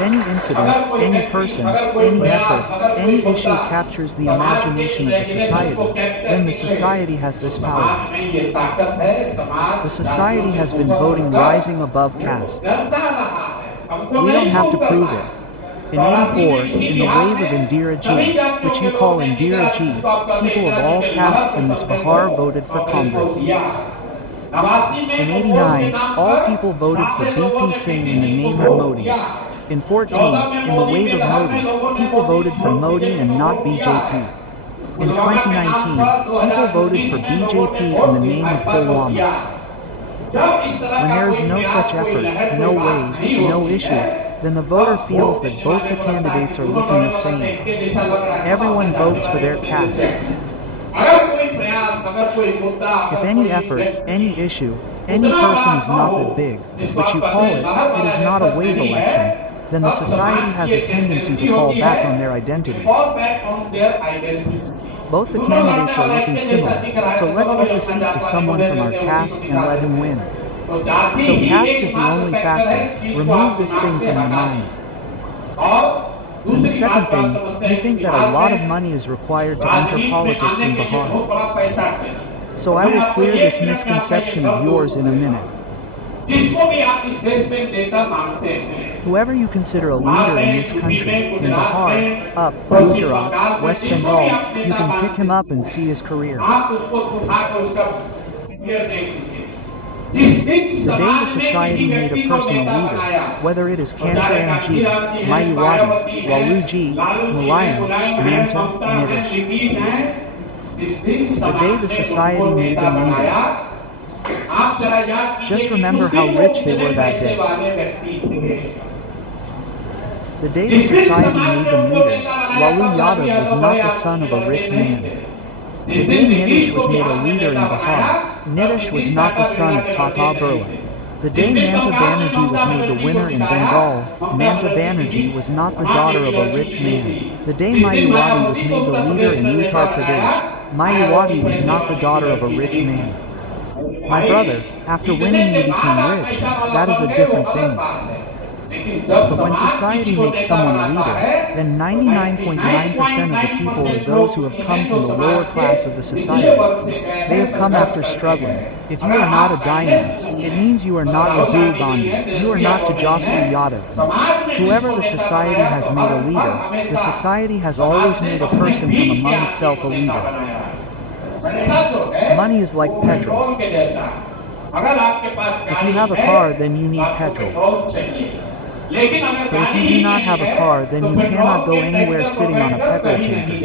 If any incident, any person, any effort, any issue captures the imagination of the society, then the society has this power. The society has been voting rising above castes. We don't have to prove it. In '84, in the wave of Indira Ji, which you call Indira Ji, people of all castes in this Bihar voted for Congress. In '89, all people voted for BP Singh in the name of Modi. In '14, in the wave of Modi, people voted for Modi and not BJP. In 2019, people voted for BJP in the name of Pulwama. When there is no such effort, no wave, no issue, then the voter feels that both the candidates are looking the same. Everyone votes for their caste. If any effort, any issue, any person is not that big, which you call it is not a wave election, then the society has a tendency to fall back on their identity. Both the candidates are looking similar, so let's give the seat to someone from our caste and let him win. So caste is the only factor. Remove this thing from your mind. And the second thing, you think that a lot of money is required to enter politics in Bihar. So I will clear this misconception of yours in a minute. Whoever you consider a leader in this country, in Bihar, up, Gujarat, West Bengal, you can pick him up and see his career. The day the society made a person a leader, whether it is Kancharam Ji, Mayuwadi, Lalu Ji, Mulayam, Mamta, Nitish. The day the society made them leaders. Just remember how rich they were that day. The day the society made them leaders, Lalu Yadav was not the son of a rich man. The day Nitish was made a leader in Bihar, Nitish was not the son of Tata Birla. The day Mamta Banerjee was made the winner in Bengal, Mamta Banerjee was not the daughter of a rich man. The day Mayuwadi was made the leader in Uttar Pradesh, Mayuwadi was not the daughter of a rich man. My brother, after winning you became rich, that is a different thing. But when society makes someone a leader, then 99.9% of the people are those who have come from the lower class of the society. They have come after struggling. If you are not a dynast, it means you are not Rahul Gandhi, you are not Tejaswi Yadav. Whoever the society has made a leader, the society has always made a person from among itself a leader. Money is like petrol. If you have a car, then you need petrol. But if you do not have a car, then you cannot go anywhere sitting on a petrol tanker.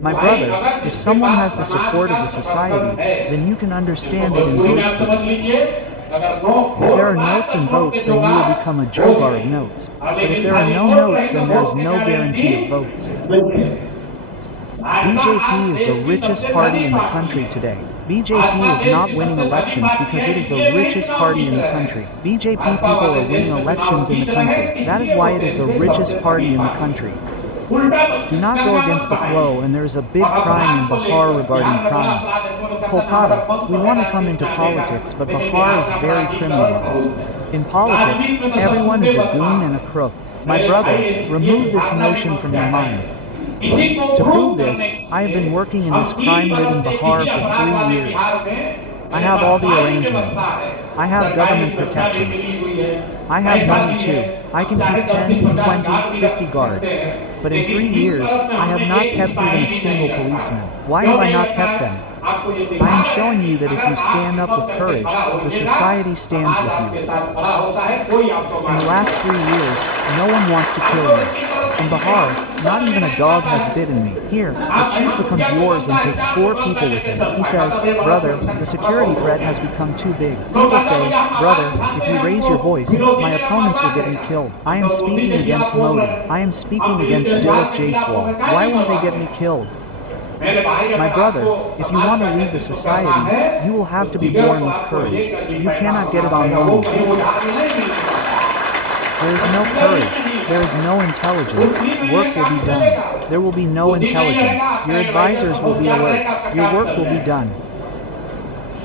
My brother, if someone has the support of the society, then you can understand it in Bhojpuri. If there are notes and votes, then you will become a jogar of notes. But if there are no notes, then there is no guarantee of votes. BJP is the richest party in the country today. BJP is not winning elections because it is the richest party in the country. BJP people are winning elections in the country. That is why it is the richest party in the country. Do not go against the flow, and there is a big crime in Bihar regarding crime. Kolkata, we want to come into politics, but Bihar is very criminalized. In politics, everyone is a goon and a crook. My brother, remove this notion from your mind. To prove this, I have been working in this crime-ridden Bihar for 3 years. I have all the arrangements. I have government protection. I have money too. I can keep 10, 20, 50 guards. But in 3 years, I have not kept even a single policeman. Why have I not kept them? I am showing you that if you stand up with courage, the society stands with you. In the last 3 years, no one wants to kill me. In Bihar, not even a dog has bitten me. Here, the chief becomes yours and takes 4 people with him. He says, brother, the security threat has become too big. People say, brother, if you raise your voice, my opponents will get me killed. I am speaking against Modi. I am speaking against Dilip Jaiswal. Why won't they get me killed? My brother, if you want to lead the society, you will have to be born with courage. You cannot get it on loan. There is no courage. There is no intelligence. Work will be done. There will be no intelligence. Your advisors will be alert. Your work will be done.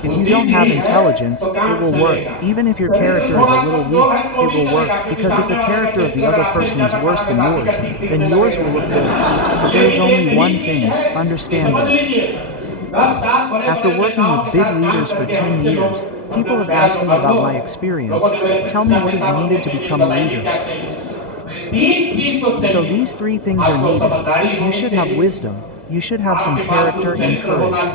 If you don't have intelligence, it will work. Even if your character is a little weak, it will work, because if the character of the other person is worse than yours, then yours will look good. But there is only one thing, understand this. After working with big leaders for 10 years, people have asked me about my experience. Tell me what is needed to become a leader. So these three things are needed. You should have wisdom, you should have some character and courage.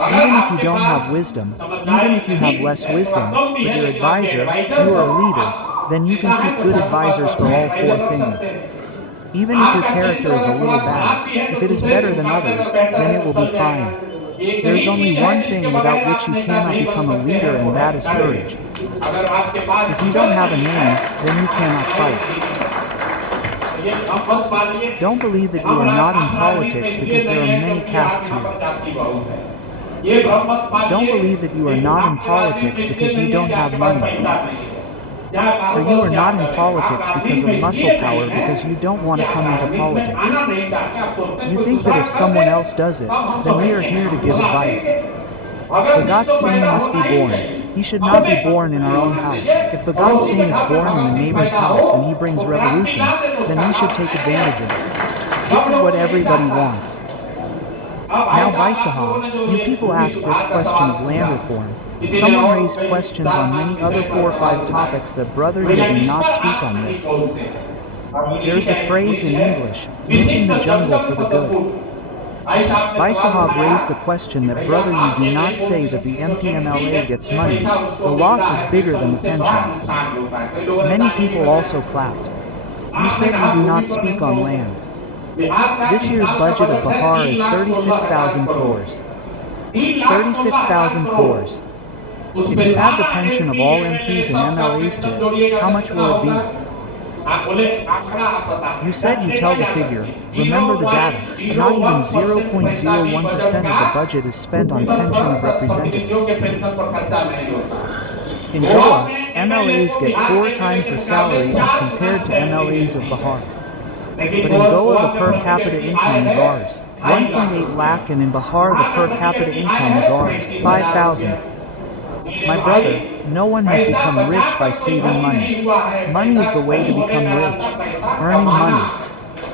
Even if you don't have wisdom, even if you have less wisdom, but your advisor, you are a leader, then you can keep good advisors for all four things. Even if your character is a little bad, if it is better than others, then it will be fine. There is only one thing without which you cannot become a leader, and that is courage. If you don't have a name, then you cannot fight. Don't believe that you are not in politics because there are many castes here. Don't believe that you are not in politics because you don't have money. Or you are not in politics because of muscle power, because you don't want to come into politics. You think that if someone else does it, then we are here to give advice. Bhagat Singh must be born. He should not be born in our own house. If Bhagat Singh is born in the neighbor's house and he brings revolution, then we should take advantage of it. This is what everybody wants. Now, Bhai Sahab, you people ask this question of land reform. Someone raised questions on many other 4 or 5 topics that brother you do not speak on this. There is a phrase in English, missing the jungle for the good. Bhai Sahab raised the question that brother you do not say that the MPMLA gets money, the loss is bigger than the pension. Many people also clapped. You said you do not speak on land. This year's budget of Bihar is 36,000 crores. 36,000 crores. If you add the pension of all MPs and MLAs to it, how much will it be? You said you tell the figure, remember the data, not even 0.01% of the budget is spent on pension of representatives. In Goa, MLAs get 4 times the salary as compared to MLAs of Bihar. But in Goa the per capita income is ours, 1.8 lakh, and in Bihar the per capita income is ours, 5,000. My brother, no one has become rich by saving money. Money is the way to become rich. Earning money.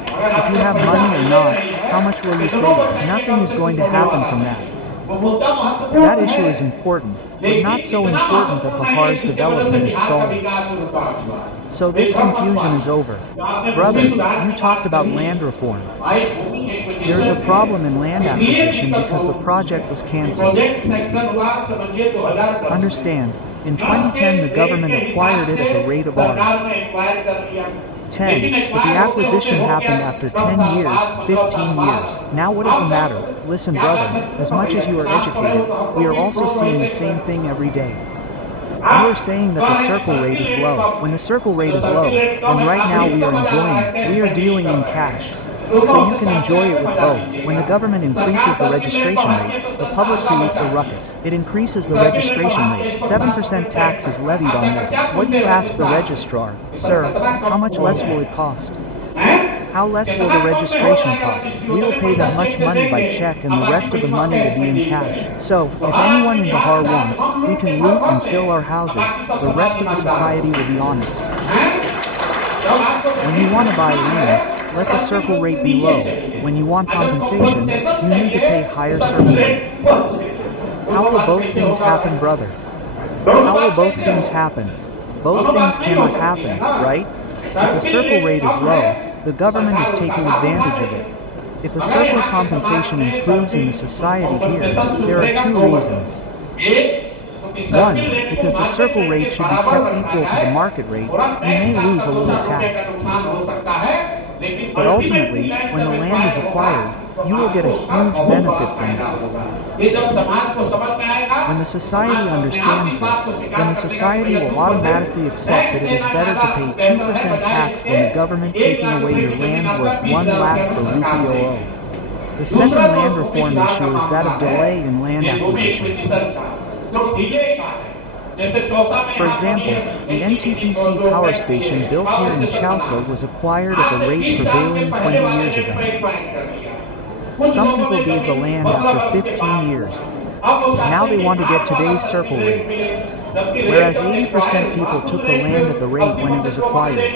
If you have money or not, how much will you save? Nothing is going to happen from that. That issue is important, but not so important that Bihar's development is stalled. So this confusion is over. Brother, you talked about land reform. There is a problem in land acquisition because the project was cancelled. Understand, in 2010 the government acquired it at the rate of ours. 10, but the acquisition happened after 10 years, 15 years. Now what is the matter? Listen brother, as much as you are educated, we are also seeing the same thing every day. You are saying that the circle rate is low. When the circle rate is low, then right now we are enjoying it. We are dealing in cash. So you can enjoy it with both. When the government increases the registration rate, the public creates a ruckus. It increases the registration rate. 7% tax is levied on this. What do you ask the registrar? Sir, how much less will it cost? How less will the registration cost? We will pay them much money by check and the rest of the money will be in cash. So, if anyone in Bihar wants, we can loot and fill our houses. The rest of the society will be honest. When you want to buy land, let the circle rate be low. When you want compensation, you need to pay higher circle rate. How will both things happen, brother? How will both things happen? Both things cannot happen, right? If the circle rate is low, the government is taking advantage of it. If the circle compensation improves in the society here, there are 2 reasons. 1, because the circle rate should be kept equal to the market rate, you may lose a little tax. But ultimately, when the land is acquired, you will get a huge benefit from it. When the society understands this, then the society will automatically accept that it is better to pay 2% tax than the government taking away your land worth 1 lakh for rupee 00. The second land reform issue is that of delay in land acquisition. For example, the NTPC power station built here in Chausa was acquired at the rate prevailing 20 years ago. Some people gave the land after 15 years. Now they want to get today's circle rate. Whereas 80% people took the land at the rate when it was acquired.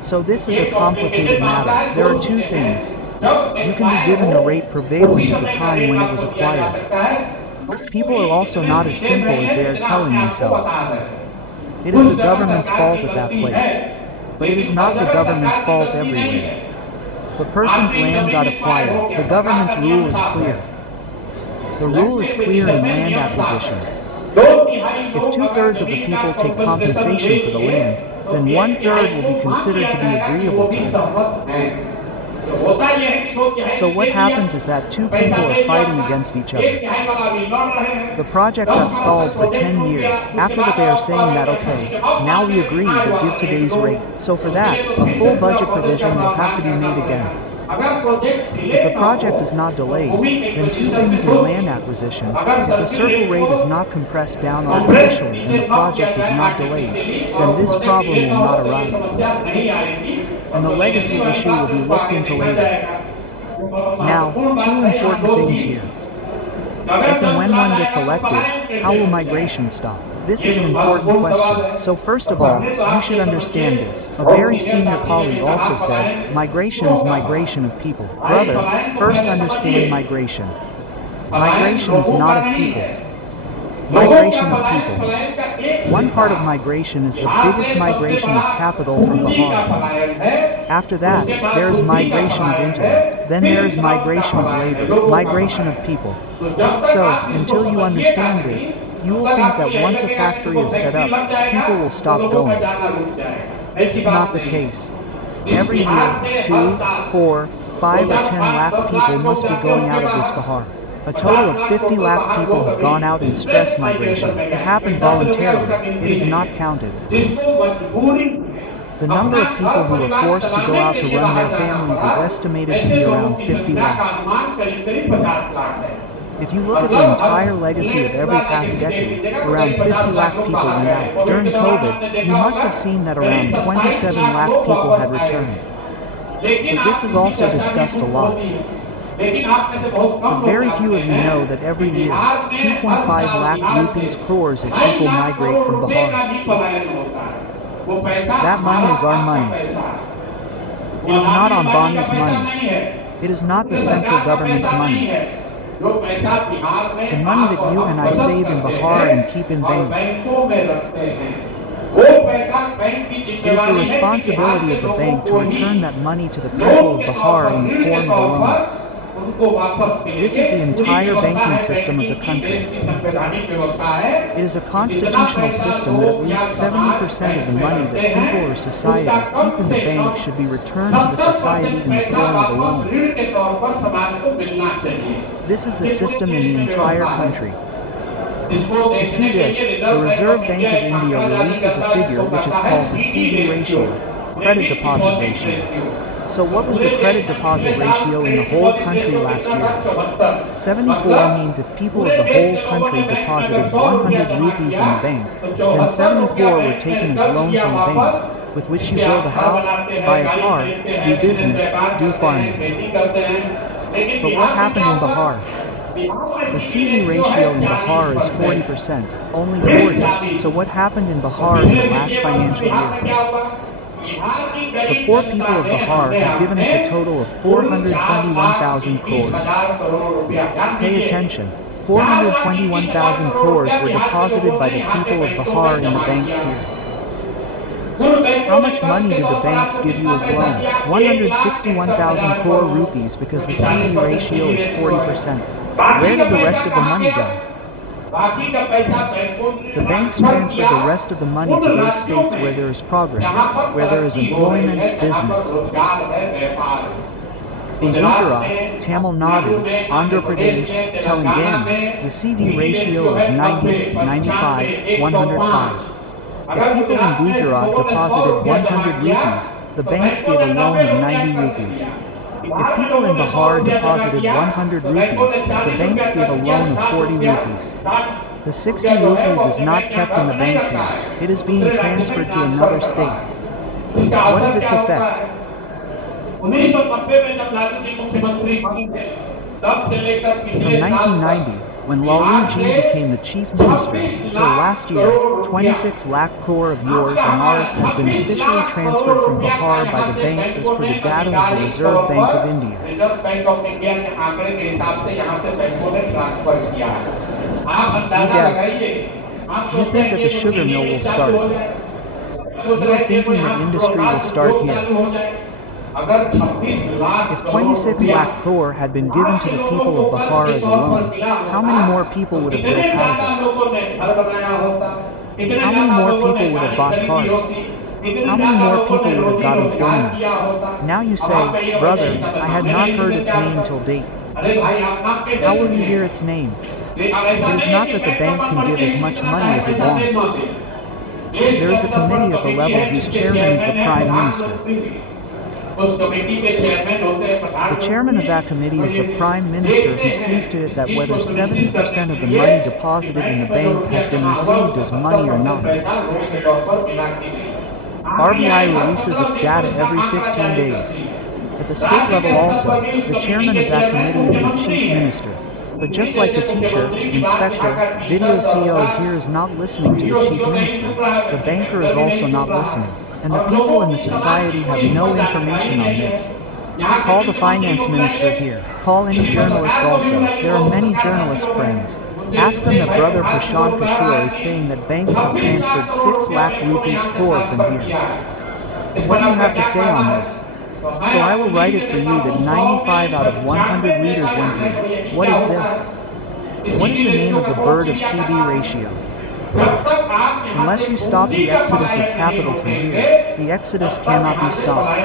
So this is a complicated matter. There are two things. You can be given the rate prevailing at the time when it was acquired. People are also not as simple as they are telling themselves. It is the government's fault at that place. But it is not the government's fault everywhere. The person's land got acquired. The government's rule is clear. The rule is clear in land acquisition. If 2/3 of the people take compensation for the land, then 1/3 will be considered to be agreeable to it. So what happens is that two people are fighting against each other. The project got stalled for 10 years. After that they are saying that okay, now we agree but give today's rate. So for that, a full budget provision will have to be made again. If the project is not delayed, then two things in land acquisition: if the circle rate is not compressed down artificially and the project is not delayed, then this problem will not arise. And the legacy issue will be looked into later. Now, two important things here. If and when one gets elected, how will migration stop? This is an important question. So first of all, you should understand this. A very senior colleague also said, migration is migration of people. Brother, first understand migration. Migration is not of people. Migration of people. One part of migration is the biggest migration of capital from Bihar. After that, there is migration of intellect. Then there is migration of labor, migration of people. So, until you understand this, you will think that once a factory is set up, people will stop going. This is not the case. Every year, 2, 4, 5 or 10 lakh people must be going out of this Bihar. A total of 50 lakh people have gone out in stress migration. It happened voluntarily. It is not counted. The number of people who were forced to go out to run their families is estimated to be around 50 lakh. If you look at the entire legacy of every past decade, around 50 lakh people went out. During COVID, you must have seen that around 27 lakh people had returned. But this is also discussed a lot. But very few of you know that every year, 2.5 lakh rupees crores of people migrate from Bihar. That money is our money. It is not Ambani's money. It is not the central government's money. The money that you and I save in Bihar and keep in banks. It is the responsibility of the bank to return that money to the people of Bihar in the form of a loan. This is the entire banking system of the country. It is a constitutional system that at least 70% of the money that people or society keep in the bank should be returned to the society in the form of a loan. This is the system in the entire country. To see this, the Reserve Bank of India releases a figure which is called the CD ratio, credit deposit ratio. So what was the credit deposit ratio in the whole country last year? 74 means if people of the whole country deposited 100 rupees in the bank, then 74 were taken as loan from the bank, with which you build a house, buy a car, do business, do farming. But what happened in Bihar? The CD ratio in Bihar is 40%, only 40. So what happened in Bihar in the last financial year? The poor people of Bihar have given us a total of 421,000 crores. Pay attention. 421,000 crores were deposited by the people of Bihar in the banks here. How much money did the banks give you as loan? 161,000 crore rupees because the CD ratio is 40%. Where did the rest of the money go? The banks transferred the rest of the money to those states where there is progress, where there is employment, business. In Gujarat, Tamil Nadu, Andhra Pradesh, Telangana, the CD ratio is 90, 95, 105. If people in Gujarat deposited 100 rupees, the banks gave a loan of 90 rupees. If people in Bihar deposited 100 rupees, the banks gave a loan of 40 rupees. The 60 rupees is not kept in the bank here. It is being transferred to another state. What is its effect? From 1990, when Lalu Ji became the chief minister, till last year, 26 lakh crore of yours and ours has been officially transferred from Bihar by the banks as per the data of the Reserve Bank of India. You guess. You think that the sugar mill will start. You are thinking that industry will start here. If 26 lakh crore had been given to the people of Bihar as a loan, how many more people would have built houses? How many more people would have bought cars? How many more people would have got employment? Now you say, brother, I had not heard its name till date. How will you hear its name? It is not that the bank can give as much money as it wants. There is a committee at the level whose chairman is the Prime Minister. The chairman of that committee is the Prime Minister, who sees to it that whether 70% of the money deposited in the bank has been received as money or not. RBI releases its data every 15 days. At the state level also, the chairman of that committee is the chief minister. But just like the teacher, inspector, video CEO here is not listening to the chief minister, the banker is also not listening. And the people in the society have no information on this. Call the finance minister here. Call any journalist also. There are many journalist friends. Ask them that brother Prashant Kishore is saying that banks have transferred 6 lakh rupees crore from here. What do you have to say on this? So I will write it for you that 95 out of 100 leaders went here. What is this? What is the name of the bird of CB ratio? Unless you stop the exodus of capital from here, the exodus cannot be stopped.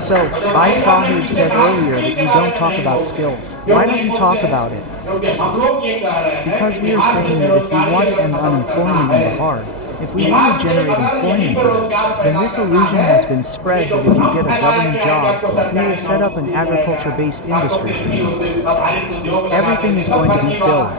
So, Bhai Sahib said earlier that you don't talk about skills. Why don't you talk about it? Because we are saying that if we want to end unemployment in Bihar, if we want to generate employment here, then this illusion has been spread that if you get a government job, we will set up an agriculture-based industry for you. Everything is going to be filled.